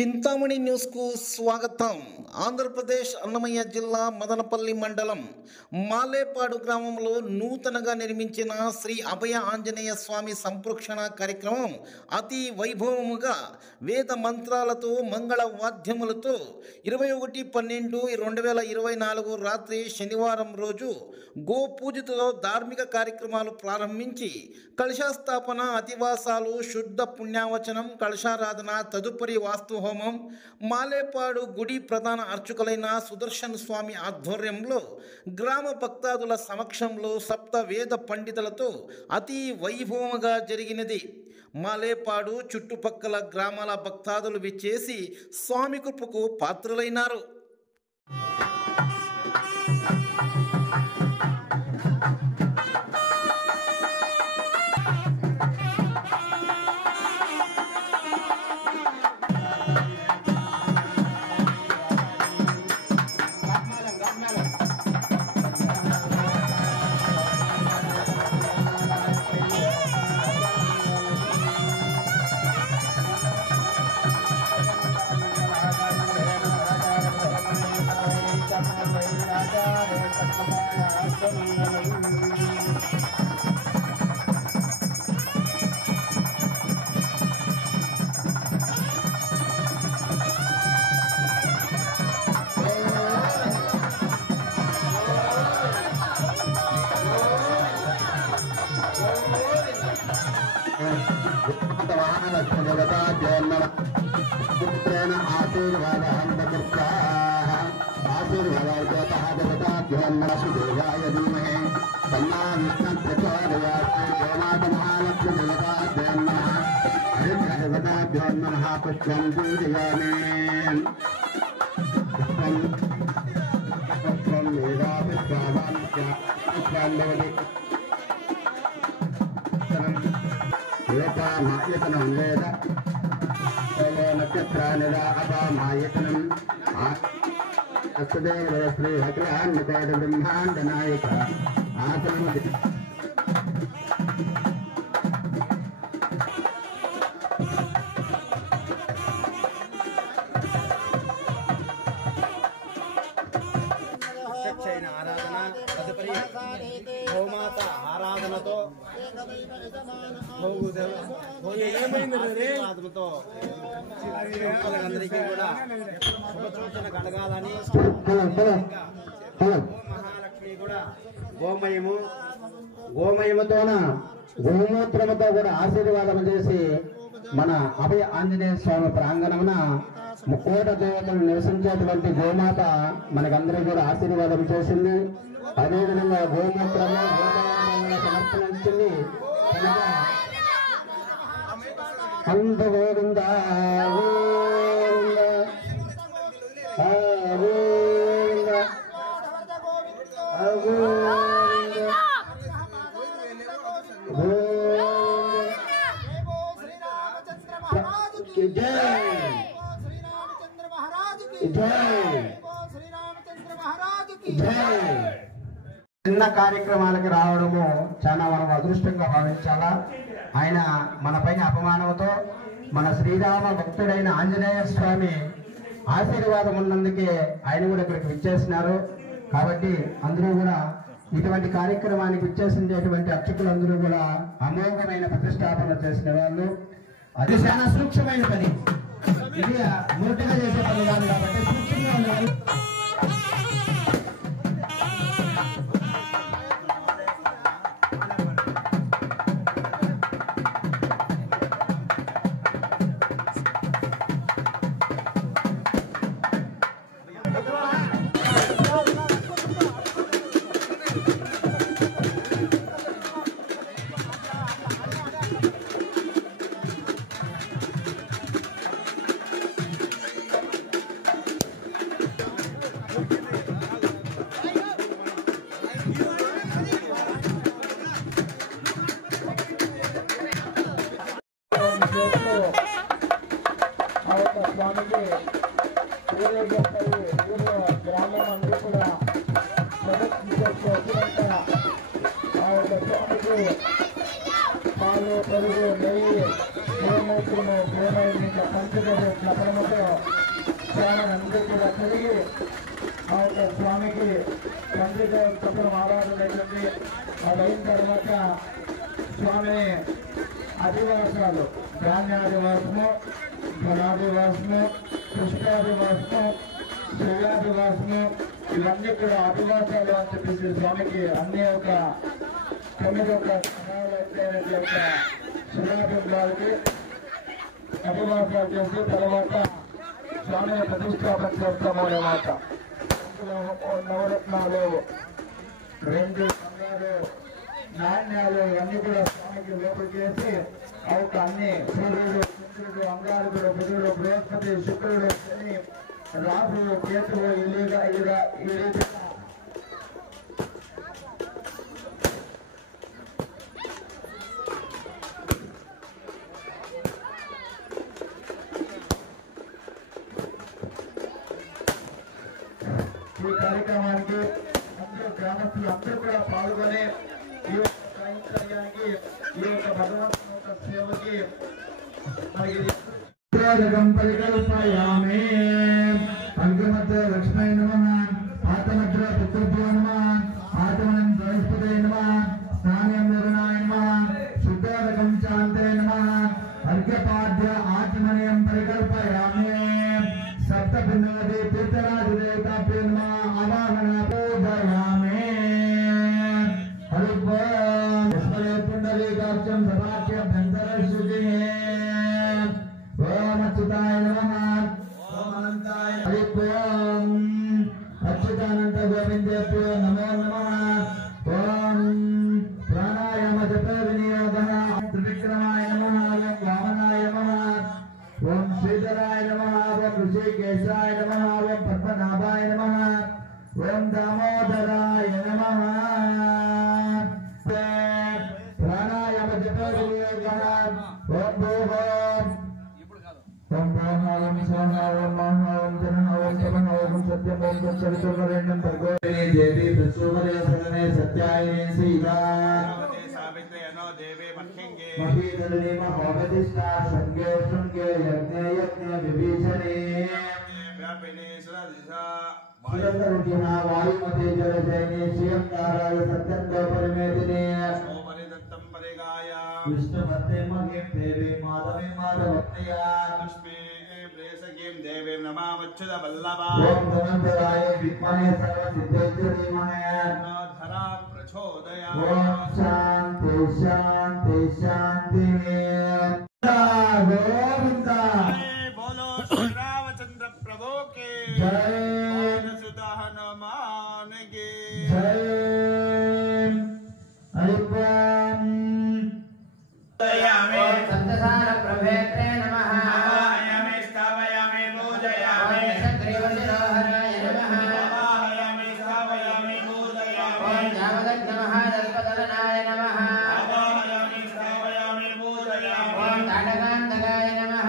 చింతామణి న్యూస్కు స్వాగతం. ఆంధ్రప్రదేశ్ అన్నమయ్య జిల్లా మదనపల్లి మండలం మాలేపాడు గ్రామంలో నూతనంగా నిర్మించిన శ్రీ అభయ ఆంజనేయ స్వామి సంప్రోక్షణ కార్యక్రమం అతి వైభవముగా వేద మంత్రాలతో మంగళ వాద్యములతో 21/12/2024 రాత్రి శనివారం రోజు గోపూజతో ధార్మిక కార్యక్రమాలు ప్రారంభించి కలశాస్థాపన, అతివాసాలు, శుద్ధ పుణ్యావచనం, కలశారాధన, తదుపరి వాస్తు హోమం మాలేపాడు గుడి ప్రధాన అర్చకులైన సుదర్శన్ స్వామి ఆధ్వర్యంలో గ్రామ భక్తాదుల సమక్షంలో సప్త వేద పండితులతో అతి వైభవంగా జరిగినది. మాలేపాడు చుట్టుపక్కల గ్రామాల భక్తాదులు విచ్చేసి స్వామి కృపకు పాత్రులైనారు. శ్రీ అఖిలాండ బ్రహ్మాండ నాయక ఆసనమతి ఆరాధన, తదుపరి గోమాత ఆరాధనతో ఆరాధనతో అందరికీ కూడా శుభసూచన కలగాలని మహాలక్ష్మి కూడా గోమయముతోన గోమూత్రముతో కూడా ఆశీర్వాదం చేసి మన అభయ ఆంజనేయ స్వామి ప్రాంగణమున ముక్కోట దేవతలు నివసించేటువంటి గోమాత మనకందరూ కూడా ఆశీర్వాదం చేసింది. అదేవిధంగా గోమూత్రము సమర్పించింది. అంత గోవింద చిన్న కార్యక్రమాలకి రావడము చాలా మనం అదృష్టంగా భావించాలా. ఆయన మన పైన అపమానంతో మన శ్రీరామ భక్తుడైన ఆంజనేయ స్వామి ఆశీర్వాదం ఉన్నందుకే ఆయన కూడా ఇక్కడికి విచ్చేసినారు. కాబట్టి అందరూ కూడా ఇటువంటి కార్యక్రమానికి విచ్చేసినటువంటి అర్చకులందరూ కూడా అమోఘమైన ప్రతిష్టాపన చేసిన వాళ్ళు. అది చాలా సూక్ష్మమైన పని, ఇది మూర్తిగా చేసే పని కాదు కాబట్టి సూక్ష్మంగా ఉండేవాళ్ళు. స్వామికి గ్రామం అందరూ కూడా వచ్చినంత ఆ యొక్క స్వామికి పాలు, పెరుగు, నెయ్యి, క్షేత్రము గోదావరి పంచగడు కపడముతో స్వామిని కూడా కలిగి ఆ యొక్క స్వామికి పంచగ కపడం ఆరాధన అవుతుంది. అది అయిన తర్వాత స్వామిని అధివాసాలు ధాన్యాదివాసము, ధనాదివాసము, పుష్పాదివాసము, శివాదివాసము ఇవన్నీ కూడా అధివాసాలు అని చెప్పేసి స్వామికి అన్ని ఒక 9 యొక్క శిలాబింబాలకి అధివాసాలు చేసి తర్వాత స్వామిని ప్రతిష్టాపన చేస్తాము అన్నమాట. నవరత్నాలు, 2 బంగారు నాణ్యాలు ఇవన్నీ కూడా స్వామికి లోపలికి వేసి అవుక అన్ని సూర్యుడు, చంద్రుడు, అంగారకుడు, బుధుడు, బృహస్పతి, శుక్రుడు, శని, రాహు, కేతువు ఈ రీతిగా ఈ కార్యక్రమానికి అందరూ గ్రామస్తులు అందరూ కూడా పాల్గొని ఈ యొక్క సాయంత్రానికి ఈ యొక్క భగవంతుని యొక్క సేవకి పరికల్పయామి. పంచమధ్య లక్ష్మీ నమః, ఆత్మధ్య పుత్రభ్యో నమః, ఆత్మనం బృహస్పతే నమః, స్నానం నిర్ణాయ నమః, శుద్ధోదకం శాంతే నమః, అర్ఘ్యపాద్య ఆత్మనయం పరికల్పయామి. సప్తభిన్నదే తీర్థరాజదేవతాభ్యో నమః ఆవాహన పూజయామి. హరిద్వారం యస్మరే పుండరీకాక్షం సదాఖ్యభ్యంతరశుచిః. ఓం అచ్యుతాయ నమః. ఓం అనంతాయ హరిద్వారం అచ్యుతానంత గోవిందేభ్యో నమో నమః. ఓం ప్రాణాయామ జప వినియోగః. త్రివిక్రమాయ నమః. ఓం వామనాయ నమః. ఓం శ్రీధరాయ నమః. ఓం ఋషికేశాయ నమః. ఓం పద్మనాభాయ నమః. ఓం దామోదరాయ నమః. ప్రాణాయామ జప వినియోగః. ఓం భూః ఓం బ్రహ్మ ఓం సోమ ఓం మహ ఓం జన ఓం తమన ఓం సత్యం ఓం చరిత్రవరేణ్యం భగవతే దేవి ప్రసూవరే సగనే సత్యాయనే సీతా సావిత్రయనో దేవే మఖ్యంగే మహీధరణి మహోగతిష్ఠా సంగే శృంగే యజ్ఞే యజ్ఞ విభీషణే వ్యాపినే సరదిశా వాయుమతిహా వాయుమతే జలజైనే శ్రీయంకారాయ సత్యంగ పరిమేదినే సోమరిదత్తం పరిగాయ విష్ణుమతే మహిం దేవి మాధవి మాధవత్యా లక్ష్మీ ప్రేసకీం దేవీం నమామచ్యుత వల్లభా ఓం ధనంజయాయ విద్మహే సర్వసిద్ధేశ్వరీ ధీమహి ధరా ప్రచోదయాత్. ఓం శాంతి శాంతి శాంతి. గోవింద బోలో శ్రీ రామచంద్ర ప్రభు కే జై. సుత హనుమాన్ కి జై. హరిం దయామి సంతసార ప్రభేత్రే నమః. ఆవాహయామి స్థాపయామి పూజయామి గ్రీవశిరోహరాయ నమః. ఆవాహయామి స్థాపయామి పూజయామి ఓం జామదగ్నమః దల్పదలనాయ నమః. ఆవాహయామి స్థాపయామి పూజయామి ఓం తాటకాంతకాయ నమః.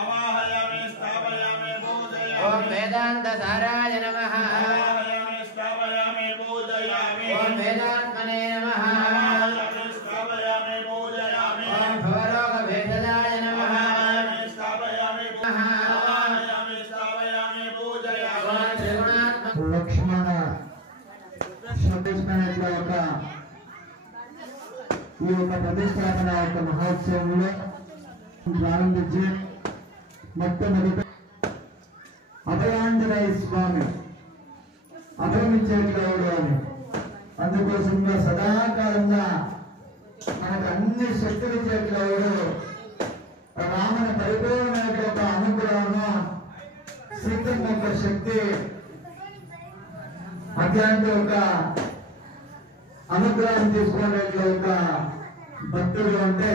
ఆవాహయామి స్థాపయామి పూజయామి ఓం వేదాంతసారాయ నమః. ఆవాహయామి స్థాపయామి పూజయామి ఓం వేదాత్మనే నమః. ఆవాహయామి స్థాపయామి పూజయామి ఓం భవరోగభేషజాయ నమః. ఆవాహయామి స్థాపయామి ఆవాహయామి స్థాపయామి పూజయామి ఓం త్రిగుణాత్మ లక్ష్మణ సందేశమైన యొక్క ఈ యొక్క ప్రతిష్టాపన యొక్క మహోత్సవంలో ప్రారంభించి మొట్టమొదటి అభయాంజనేయ స్వామి అభయమిచ్చేవాడు అని అందుకోసంగా సదాకాలంగా మనకు అన్ని శక్తులు ఇచ్చేవాడు రాముని పరిపూర్ణమైన ఒక అనుగ్రహము సీతం యొక్క శక్తి అట్లాంటి ఒక అనుగ్రహం తీసుకునే ఒక భక్తుడు అంటే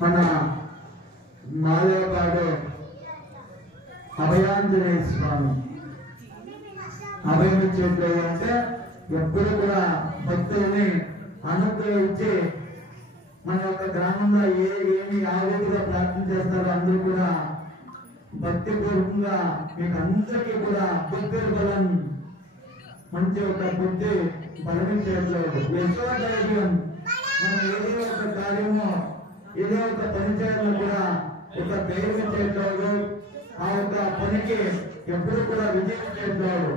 మన మాదేవపాడు అభయాంజనేయ స్వామి. అభయం ఇచ్చేట్లు అంటే ఎప్పుడు కూడా భక్తుల్ని అనుగ్రహించి మన యొక్క గ్రామంలో ఏమి ఆవేదిగా ప్రార్థన చేస్తారో అందరూ కూడా భక్తి పూర్వకంగా మీకు అందరికీ కూడా బుద్ధి బలం మంచి ఒక బుద్ధి బలమించేట్లు యశోధైర్యం మనం ఏదో ఒక కార్యము ఏదో ఒక పని చేయడం కూడా ఒక ధైర్యం చేయట్లేదు, ఆ ఒక పనికి ఎప్పుడు కూడా విజయం చేయట్లేదు.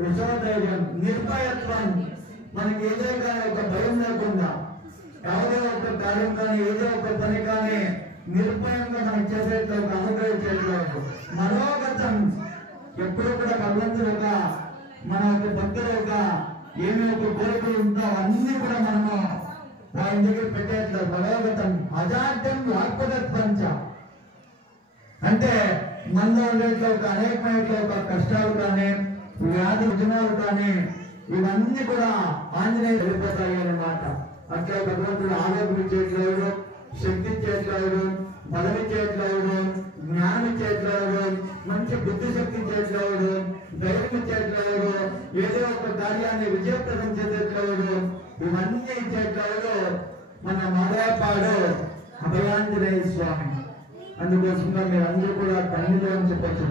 యశోధైర్యం, నిర్భయత్వం, మనకి ఏదో కానీ ఒక భయం లేకుండా ಯಾವುದೇ ఒక కార్యం కానీ ఏదో ఒక పని కానీ నిర్భయంగా మనం చేసేట్లేదు, అనుగ్రహించేట్లేదు. మనోగతం ఎప్పుడు కూడా భగవంతుడుగా మన ఒక భక్తులుగా ఏమి ఒక కోరికలు ఉందో అన్ని కూడా మనము వారి దగ్గర పెట్టేట్లేదు. మనోగతం అజాడ్యం వాక్పదత్వంచ అంటే మనలో ఉండేట్లో ఒక అనేకమైన ఒక కష్టాలు కానీ వ్యాధి విజనాలు కానీ ఇవన్నీ కూడా ఆంజనేయులు వెళ్ళిపోతాయి అన్నమాట. అట్లా భగవంతుడు ఆరోగ్యం ఇచ్చేట్లేదు, శక్తి ఇచ్చేట్లేదు, బలం ఇచ్చేట్లేదు, జ్ఞానం ఇచ్చేట్లేదు, మంచి బుద్ధి శక్తి ఇచ్చేట్లేదు, ధైర్యం ఇచ్చేట్లేదు, ఏదో ఒక కార్యాన్ని విజయప్రదం చేసేట్లేదు, ఇవన్నీ ఇచ్చేట్లేదు మన మాదాపాడు అభయాంజనేయ స్వామి. అందుకోసంగా మీరు అందరూ కూడా కన్నీలో చెప్పచ్చు.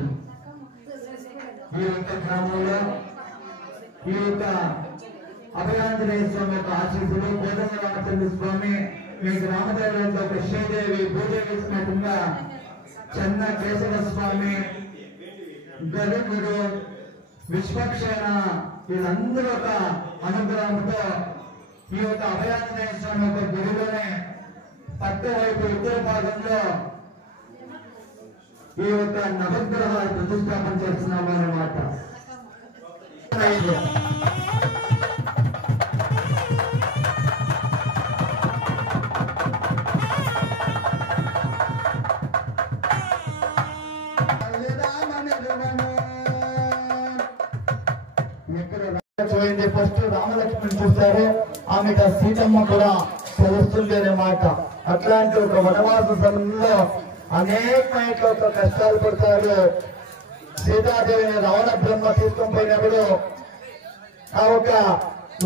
ఈ యొక్క గ్రామంలో ఈ యొక్క అభయాంజనేయ స్వామి యొక్క ఆశీస్సులు, కోదండ రామచంద్ర స్వామి, మీ గ్రామదేవులతో శ్రీదేవి భూదేవి సమేతంగా చెన్న కేశవ స్వామి, గరుడు, విశ్వక్షేణ వీళ్ళందరూ ఒక అనుగ్రహంతో ఈ యొక్క అభయాంజనేయ స్వామి యొక్క గుడిలోనే పక్క వైపు ఉత్తర భాగంలో ఈ యొక్క నవగ్రహాలు ప్రతిష్టాపన చేస్తున్నాము అన్నమాట. ఫస్ట్ రామలక్ష్మణ్ చూస్తారు, ఆమెకు సీతమ్మ కూడా తెలుస్తుంది అనే మాట. అట్లాంటి ఒక వనవాస సమయంలో అనేకమైన ఒక కష్టాలు పడతారు. సీతాదేవిని రావణ బ్రహ్మ తీసుకొని పోయినప్పుడు ఆ ఒక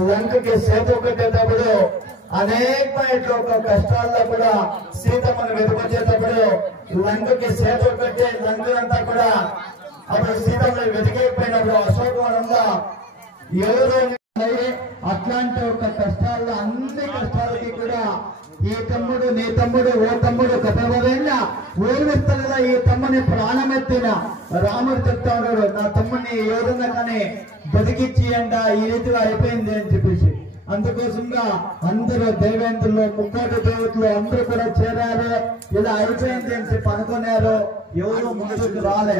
లంకకి సేతు కట్టేటప్పుడు అనేకమైన ఒక కష్టాల్లో కూడా సీతమ్మను వెతుకొచ్చేటప్పుడు లంకకి సేతు కట్టి లంకలంతా కూడా అప్పుడు సీతమ్మని వెతికేకపోయినప్పుడు అశోకవనంలో ఎవరో అట్లాంటి ఒక కష్టాల్లో అన్ని కష్టాలకి కూడా ఈ తమ్ముడు నీ తమ్ముడు ఓ తమ్ముడు కథవరైనా ఊరిస్తలుగా ఈ తమ్ముని ప్రాణమెత్తిన రాముడు చెప్తా ఉన్నాడు, నా తమ్ముడిని ఏ విధంగా కానీ బతికిచ్చి అంట ఈ రీతిగా అయిపోయింది అని చెప్పేసి. అందుకోసంగా అందరూ దేవేంద్రులు, ముక్కోటి దేవతలు అందరూ కూడా చేరారు. ఇలా అయిపోయింది అని చెప్పి అనుకున్నారు, ఎవరు ముందుకు రాలే.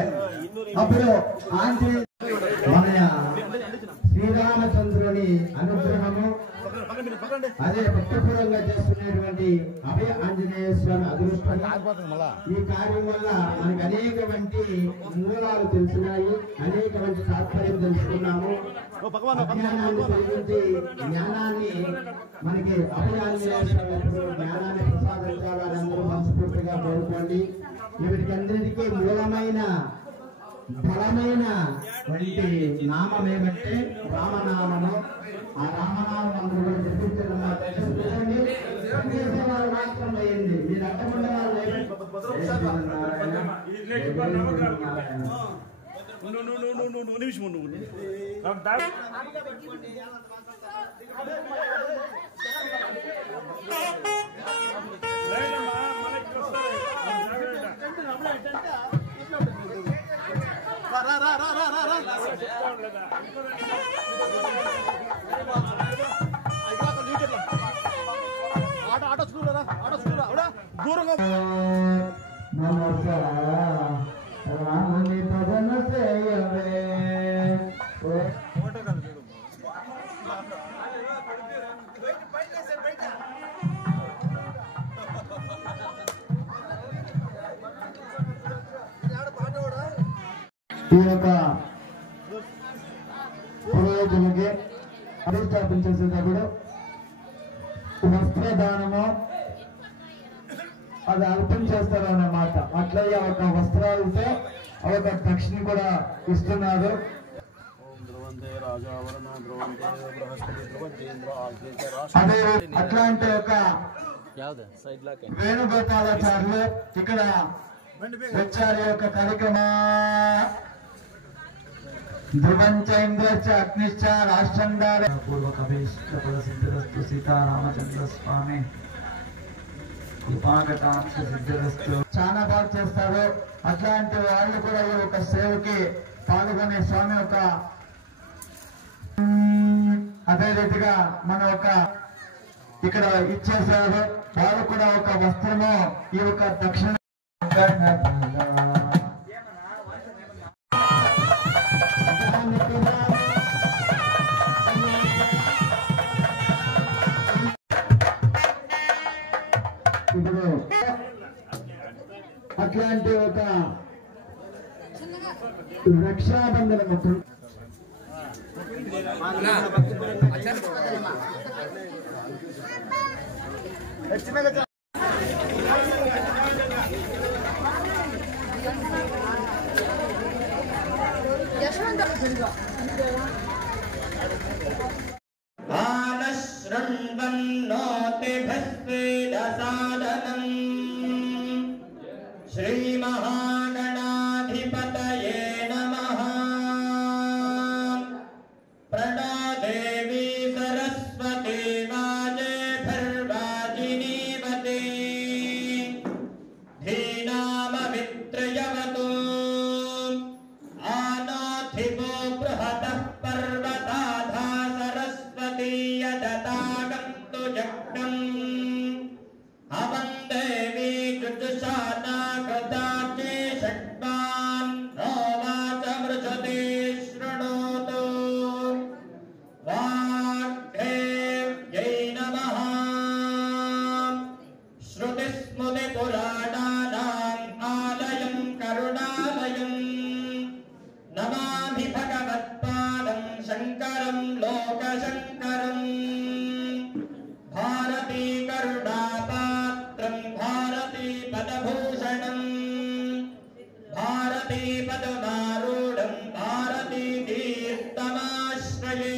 అప్పుడు ఆంజనేయ మన శ్రీరామచంద్రుని అనుగ్రహము, అదే భక్తపూర్వంగా చేస్తున్నటువంటి అభయ ఆంజనేయ స్వామి అదృష్టం. ఈ కార్యం వల్ల మనకి అనేకమంటి మూలాలు తెలిసినాయి, అనేకమంటి తాత్పర్యం తెలుసుకున్నాము. అజ్ఞానాన్ని తొలగించి జ్ఞానాన్ని మనకి అభయ ఆంజనేయ స్వామి జ్ఞానాన్ని ప్రసాదించాలని అందరూ మనస్ఫూర్తిగా కోరుకోండి. వీటికందరికీ మూలమైన బలమైన వంటి నామం ఏమంటే రామనామము. ఆ రామనామం అందరూ కూడా జపించడం మాత్రం అయ్యింది. మీరు అడ్డముండే రాముని భజన చేయవే ఈ యొక్క పురోహితులకి ప్రతిష్టాపన చేసేటప్పుడు వస్త్రదానము అది అల్పం చేస్తారు అన్నమాట. అట్లయ్యే ఒక వస్త్రాలతో ఒక దక్షిణ కూడా ఇస్తున్నారు. అదే అట్లాంటి ఒక వేణుగోపాలాచార్యులు ఇక్కడ వచ్చారు. యొక్క కార్యక్రమ ధ్రువంచ అగ్నిశ్చ రాష్ట్రంగా పూర్వక సిద్ధిరస్తు సీతారామచంద్ర స్వామి చాలా బాగా చేస్తారు. అట్లాంటి వాళ్ళు కూడా ఈ ఒక సేవకి పాల్గొనే స్వామి ఒక అదే రీతిగా మన ఒక ఇక్కడ ఇచ్చేసారు. వాళ్ళు కూడా ఒక వస్త్రము ఈ యొక్క దక్షిణ ఇప్పుడు అట్లాంటి ఒక రక్షాబంధన మొత్తం శ్రీ మహాగణాధిపతయే నమః. ప్రణదేవి సరస్వతి వాజేభిర్వాజినీవతి ధీనామవిత్రయవతు ఆనాథివో బృహతః పర్వతాధా సరస్వతి యదతాగంతు జగ్నం అవందేవి చుతుషానా కృతాచే షడ్వాన్ నోవాచమృచతే శృణోతు. వాగ్దేవ్యై నమః. శృతిస్మృతిపురాణానాం ఆలయం కరుణాలయం నమామి భగవత్పాదం శంకరం లోకశంకరం. భారతీ కరుణాపాత్రం భారతీ పదభూషణం భారతీ పదమారూఢం భారతీ తీర్థమాశ్రయే.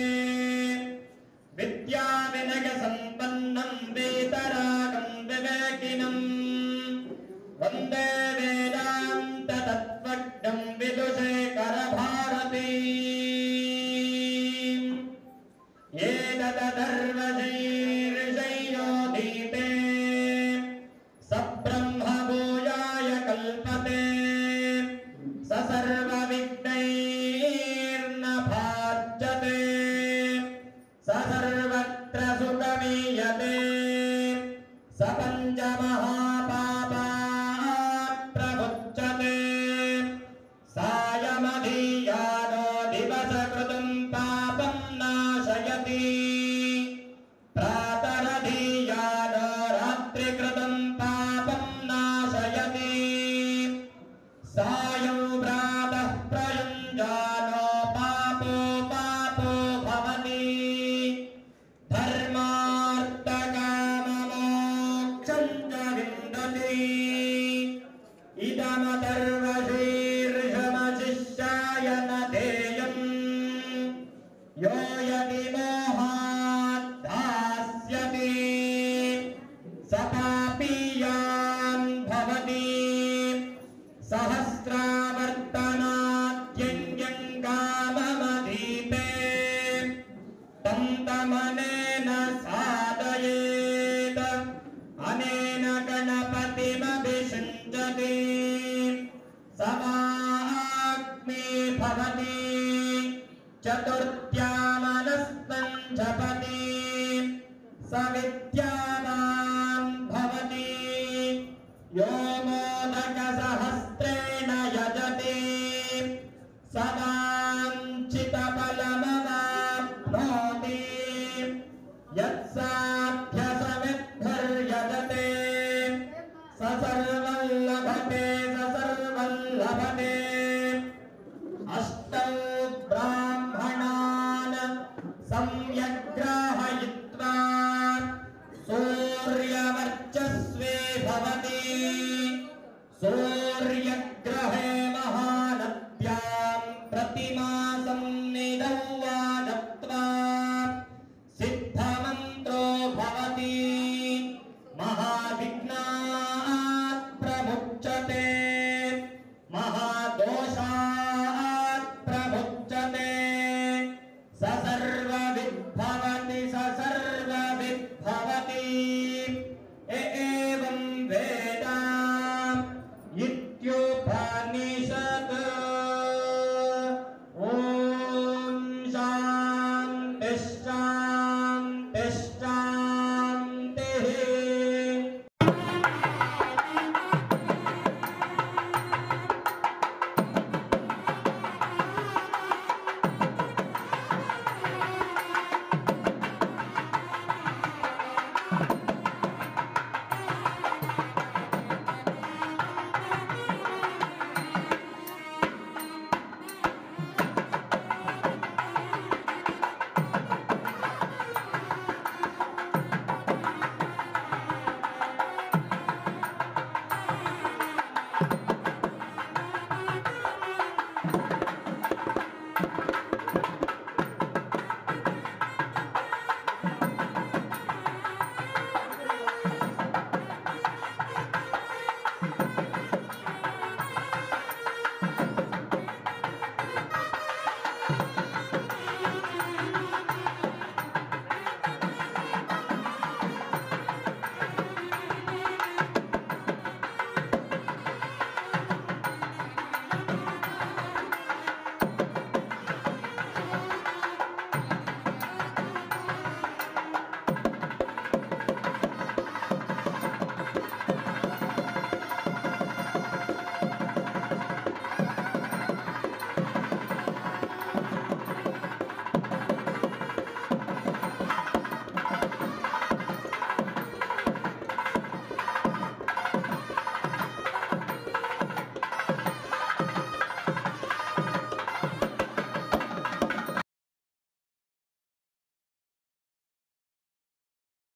విద్యా వినయ సంపన్నం వేతరాగం వివేకినం వందే వేదాంత తత్వజ్ఞం విదుషేఖర భారతీ. ఏతదర్వశైర్షయోధీతే సబ్రహ్మభూయాయ కల్పతే సర్వవిఘ్నైర్న భాజ్యతే సర్వత్ర సుఖమీయతే సపంచమహాపాపాత్ ప్రముచ్యతే. సాయమధీయానో దివసకృతం పాపం నాశయతి ప్రాతరధీయానో రాత్రికృతం పాపం నాశయతి. సాయం ప్రాతః ప్రయుంజానో పాపో పాపో భవతి. ధర్మార్థకామమోక్షం చ విందతి. ఇదమథర్వశీర్షమశిష్యాయ నధేయం యో యది మోహాత్ దాస్యతి స పాపీయాన్ భవతి. సహస్రావర్తనాద్యంగం కామమధీపే తం తమనేన సాధయేత్ అనేన గణపతిమభిషించతి. సమాగ్నే భవతి చతుర్థ్యామనస్తం జపతి సవిత్